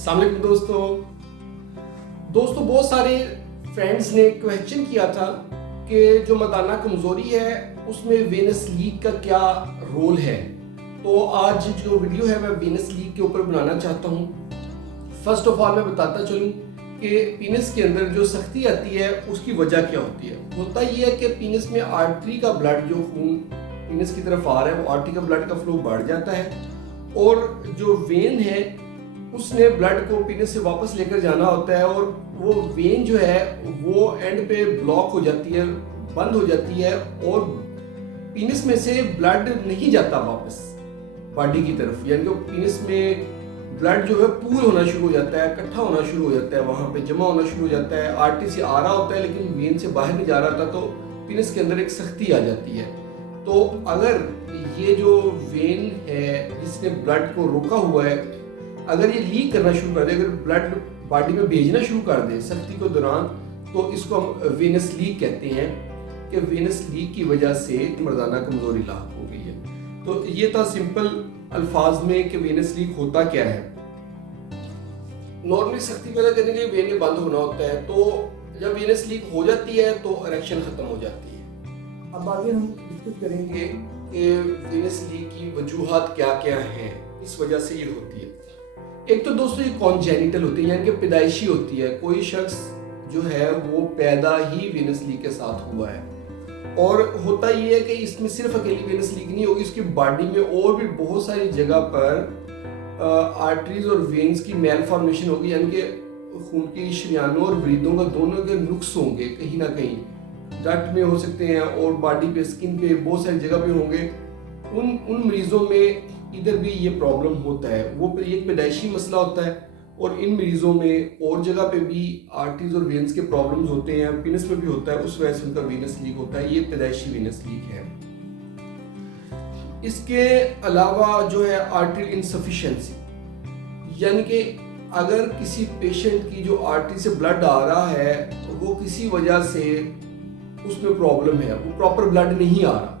अस्सलाम वालेकुम दोस्तों बहुत सारे फ्रेंड्स ने क्वेश्चन किया था कि जो मर्दाना कमज़ोरी है उसमें वेनस लीक का क्या रोल है। तो आज जो वीडियो है मैं वेनस लीक के ऊपर बनाना चाहता हूँ। फर्स्ट ऑफ ऑल मैं बताता चलूँ कि पीनस के अंदर जो सख्ती आती है उसकी वजह क्या होती है। होता ये है कि पीनस में आर्टरी का ब्लड जो खून पीनस की तरफ आ रहा है वो आर्टरी का ब्लड का फ्लो बढ़ जाता है और जो वेन है उसने ब्लड को पीनस से वापस लेकर जाना होता है और वो वेन जो है वो एंड पे ब्लॉक हो जाती है, बंद हो जाती है और पीनस में से ब्लड नहीं जाता वापस बॉडी की तरफ। यानी कि पीनस में ब्लड जो है पूल होना शुरू हो जाता है, इकट्ठा होना शुरू हो जाता है, वहां पे जमा होना शुरू हो जाता है। आर्टरी से आ रहा होता है लेकिन वेन से बाहर नहीं जा रहा था, तो पीनस के अंदर एक सख्ती आ जाती है। तो अगर ये जो वेन है जिसने ब्लड को रोका हुआ है, अगर ये लीक करना शुरू कर दे, अगर ब्लड बॉडी में भेजना शुरू कर दे सख्ती के दौरान, तो इसको हम वेनस लीक कहते हैं कि वेनस लीक की वजह से मर्दाना कमजोरी लाक हो गई है। तो ये था सिंपल अल्फाज में कि वेनस लीक होता क्या है। नॉर्मली सख्ती पैदा करने के लिए वेन बंद होना होता है, तो जब वेनस लीक हो जाती है तो इरेक्शन खत्म हो जाती है। अब आगे हम डिस्कस करेंगे कि वेनस लीक की वजूहात क्या क्या हैं, इस वजह से ये होती है। एक तो दोस्तों ये कॉन्जेनिटल होती है, यानी कि पैदाइशी होती है। कोई शख्स जो है वो पैदा ही वेनस लीक के साथ हुआ है और होता ये है कि इसमें सिर्फ अकेली वेनस लीक नहीं होगी, इसकी बॉडी में और भी बहुत सारी जगह पर आर्टरीज और वेन्स की मेल फॉर्मेशन होगी, यानी कि खून की शरियानों और वृद्धों का दोनों के नुक्स होंगे कहीं ना कहीं। डक्ट में हो सकते हैं और बॉडी पे, स्किन पे, बहुत सारी जगह पे होंगे। उन मरीजों में इधर भी ये प्रॉब्लम होता है, वो एक पैदाइशी मसला होता है और इन मरीजों में और जगह पे भी आर्टरीज और वेन्स के प्रॉब्लम्स होते हैं, पीनस में भी होता है, उस वजह से उनका वेनस लीक होता है। ये पैदाइशी वेनस लीक है। इसके अलावा जो है आर्टरी इनसफिशिएंसी, यानी कि अगर किसी पेशेंट की जो आर्टरी से ब्लड आ रहा है वो किसी वजह से उसमें प्रॉब्लम है, वो प्रॉपर ब्लड नहीं आ रहा,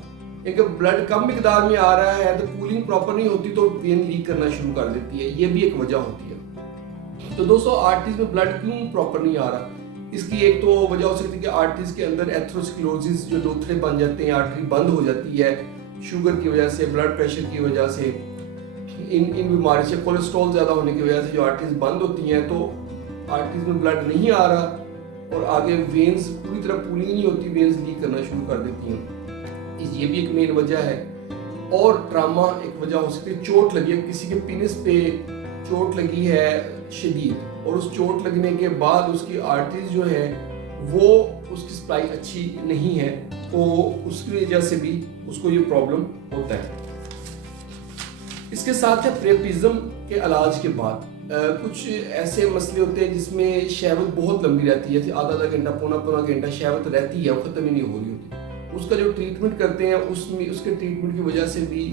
एक ब्लड कम मिकदार में आ रहा है तो कूलिंग प्रॉपर नहीं होती तो वेन लीक करना शुरू कर देती है, ये भी एक वजह होती है। तो दोस्तों आर्टरीज में ब्लड क्यों प्रॉपर नहीं आ रहा, इसकी एक तो वजह हो सकती है कि आर्टरीज के अंदर एथेरोस्क्लेरोसिस जो लोथड़े बन जाते हैं, आर्टरी बंद हो जाती है शुगर की वजह से, ब्लड प्रेशर की वजह से, इन बीमारी से, कोलेस्ट्रॉल ज्यादा होने की वजह से जो आर्टरीज बंद होती हैं तो आर्टरीज में ब्लड नहीं आ रहा और आगे वेन्स पूरी तरह पूलिंग नहीं होती, वेन्स लीक करना शुरू कर देती हैं। ये भी एक मेन वजह है। और ट्रामा एक वजह हो सकती है, चोट लगी है, किसी के पीनस पे चोट लगी है शदीद और उस चोट लगने के बाद उसकी आर्टरीज जो है वो उसकी सप्लाई अच्छी नहीं है, तो उसकी वजह से भी उसको ये प्रॉब्लम होता है। इसके साथ है प्रेपिज्म के इलाज के बाद कुछ ऐसे मसले होते हैं जिसमें शहवत बहुत लंबी रहती है, आधा घंटा, पौना घंटा शहवत रहती है, वो खत्म ही नहीं हो रही होती। उसका जो ट्रीटमेंट करते हैं उसमें उसके ट्रीटमेंट की वजह से भी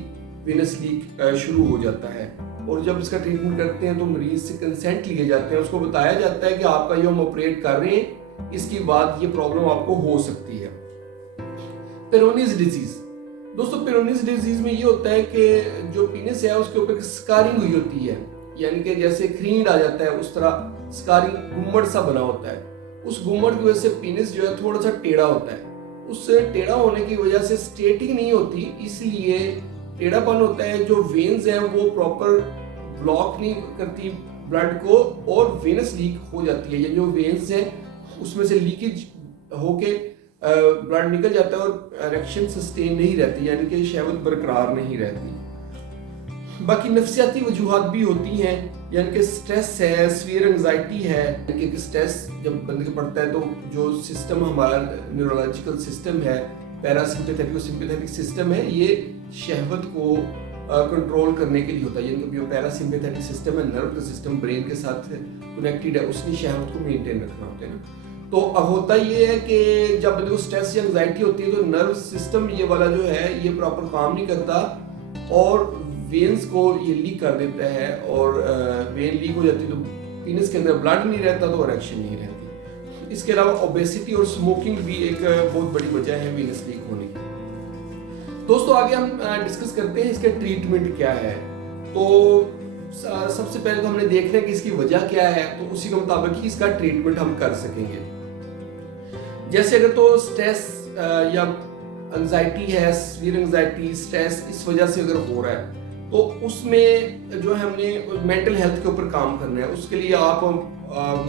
वेनस लीक शुरू हो जाता है और जब इसका ट्रीटमेंट करते हैं तो मरीज से कंसेंट लिए जाते हैं, उसको बताया जाता है कि आपका ये हम ऑपरेट कर रहे हैं, इसके बाद ये प्रॉब्लम आपको हो सकती है। पेरोनीज डिजीज, दोस्तों पेरोनीज डिजीज में ये होता है कि जो पीनस है उसके ऊपर स्कारिंग हुई होती है, यानी कि जैसे खरींड आ जाता है उस तरह स्कारिंग गुम्मड़ सा बना होता है। उस गुम्मड़ की वजह से पीनस जो है थोड़ा सा टेढ़ा होता है, उससे टेढ़ा होने की वजह से स्ट्रेटिंग नहीं होती, इसलिए टेढ़ापन होता है। जो वेन्स हैं वो प्रॉपर ब्लॉक नहीं करती ब्लड को और वेनस लीक हो जाती है। ये जो वेन्स हैं उसमें से लीकेज होके ब्लड निकल जाता है और इरेक्शन सस्टेन नहीं रहती, यानी कि शहवत बरकरार नहीं रहती। बाकी नफ्सियाती वजूहात भी होती हैं, यानी कि स्ट्रेस है, सीवियर एंजाइटी है, यानी कि स्ट्रेस जब बंदे को पड़ता है तो जो सिस्टम हमारा न्यूरोलॉजिकल सिस्टम है, पैरासिम्पैथेटिक और सिंपैथेटिक सिस्टम है, ये शहवत को कंट्रोल करने के लिए होता है। यानी कि जो पैरासिम्पैथेटिक सिस्टम है, नर्व सिस्टम ब्रेन के साथ कनेक्टेड है, उसने शहवत को मेंटेन रखना होता है ना। तो अब होता ये है कि जब बंदे को स्ट्रेस या एंजाइटी होती है तो नर्व सिस्टम ये वाला जो है ये प्रॉपर काम नहीं करता और वेन्स को ये लीक कर देता है और वेन लीक हो जाती है तो पीनस के अंदर ब्लड नहीं रहता तो इरेक्शन नहीं रहती। इसके अलावा ओबेसिटी और स्मोकिंग भी एक बहुत बड़ी वजह है वेनस लीक होने की। दोस्तों आगे हम डिस्कस करते हैं इसके ट्रीटमेंट क्या है। तो सबसे पहले तो हमने देखना है कि इसकी वजह क्या है, तो उसी के मुताबिक ही इसका ट्रीटमेंट हम कर सकेंगे। जैसे अगर तो स्ट्रेस या एंजाइटी है, सीवियर एंजाइटी, स्ट्रेस इस वजह से अगर हो रहा है, तो उसमें जो है हमने मेंटल हेल्थ के ऊपर काम करना है। उसके लिए आप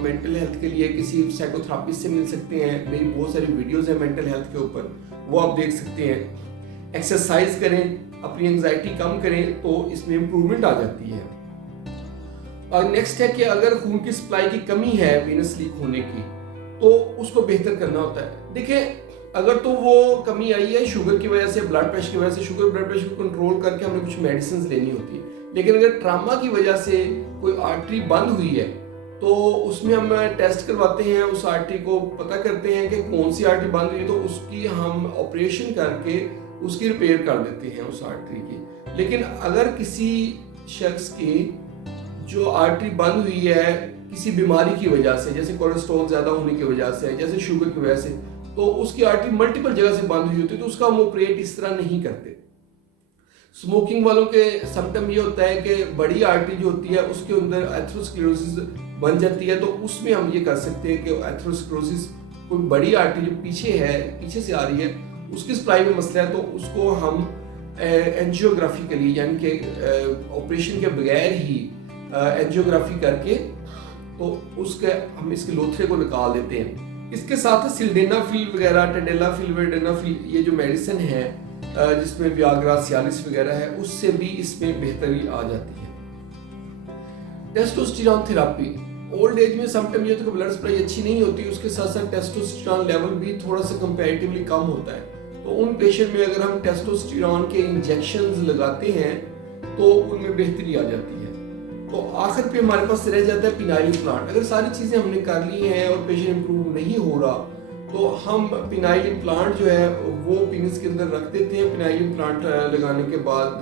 मेंटल हेल्थ के लिए किसी साइकोथेरापिस्ट से मिल सकते हैं। मेरी बहुत सारी वीडियोस हैं मेंटल हेल्थ के ऊपर, वो आप देख सकते हैं। एक्सरसाइज करें, अपनी एंजाइटी कम करें, तो इसमें इम्प्रूवमेंट आ जाती है। और नेक्स्ट है कि अगर खून की सप्लाई की कमी है वीनस लीक होने की, तो उसको बेहतर करना होता है। देखिए, अगर तो वो कमी आई है शुगर की वजह से, ब्लड प्रेशर की वजह से, शुगर ब्लड प्रेशर को कंट्रोल करके हमने कुछ मेडिसिन लेनी होती है। लेकिन अगर ट्रामा की वजह से कोई आर्टरी बंद हुई है, तो उसमें हम टेस्ट करवाते हैं, उस आर्टरी को पता करते हैं कि कौन सी आर्टरी बंद हुई है, तो उसकी हम ऑपरेशन करके उसकी रिपेयर कर देते हैं उस आर्टरी की। लेकिन अगर किसी शख्स की जो आर्टरी बंद हुई है किसी बीमारी की वजह से, जैसे कोलेस्ट्रॉल ज्यादा होने की वजह से, जैसे शुगर की वजह से, तो उसकी आर्टरी मल्टीपल जगह से बंद हुई होती है, तो उसका हम ऑपरेट इस तरह नहीं करते। स्मोकिंग वालों के सिम्टम ये होता है कि बड़ी आर्टरी जो होती है उसके अंदर एथेरोस्क्लेरोसिस बन जाती है, तो उसमें हम ये कर सकते हैं कि एथेरोस्क्लेरोसिस कोई बड़ी आर्टरी जो पीछे है, पीछे से आ रही है, उसकी सप्लाई में मसला है, तो उसको हम एंजियोग्राफिकली यानी कि ऑपरेशन के बगैर ही एंजियोग्राफी करके तो उसके हम इसके लोथरे को निकाल देते हैं। इसके साथ सिल्डेनाफिल वगैरह, टेडेलाफिल, वेडेनाफिल, ये जो मेडिसिन है जिसमें वियाग्रा, सियालिस वगैरह है, उससे भी इसमें बेहतरी आ जाती है। टेस्टोस्टेरोन थेरेपी, ओल्ड एज में समटाइम ये तो ब्लड सप्लाई अच्छी नहीं होती, उसके साथ साथ टेस्टोस्टेरोन लेवल भी थोड़ा सा कंपैरेटिवली कम होता है। तो उन पेशेंट में अगर हम टेस्टोस्टेरोन के इंजेक्शंस लगाते हैं तो उनमें बेहतरी आ जाती है। तो आखिर पे हमारे पास रह जाता है पिनाइल इम्प्लांट। अगर सारी चीज़ें हमने कर ली हैं और पेशेंट इंप्रूव नहीं हो रहा, तो हम पिनाइल इम्प्लांट जो है वो पीनिस के अंदर रख देते हैं। पिनाइल इम्प्लांट लगाने के बाद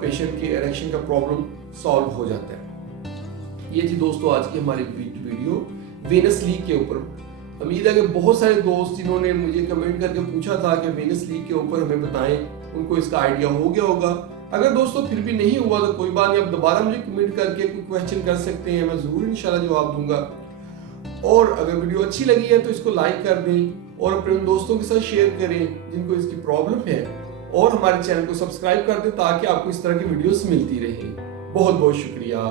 पेशेंट की इरेक्शन का प्रॉब्लम सॉल्व हो जाता है। ये थी दोस्तों आज की हमारी वीडियो वेनस लीक के ऊपर। उम्मीद है कि बहुत सारे दोस्त जिन्होंने मुझे कमेंट करके पूछा था कि वेनस लीक के ऊपर हमें बताएं, उनको इसका आइडिया हो गया होगा। अगर दोस्तों फिर भी नहीं हुआ तो कोई बात नहीं, आप दोबारा मुझे कमेंट करके कोई क्वेश्चन कर सकते हैं, मैं ज़रूर इंशाल्लाह जवाब दूंगा। और अगर वीडियो अच्छी लगी है तो इसको लाइक कर दें और अपने दोस्तों के साथ शेयर करें जिनको इसकी प्रॉब्लम है, और हमारे चैनल को सब्सक्राइब कर दें ताकि आपको इस तरह की वीडियोस मिलती रहें। बहुत बहुत शुक्रिया।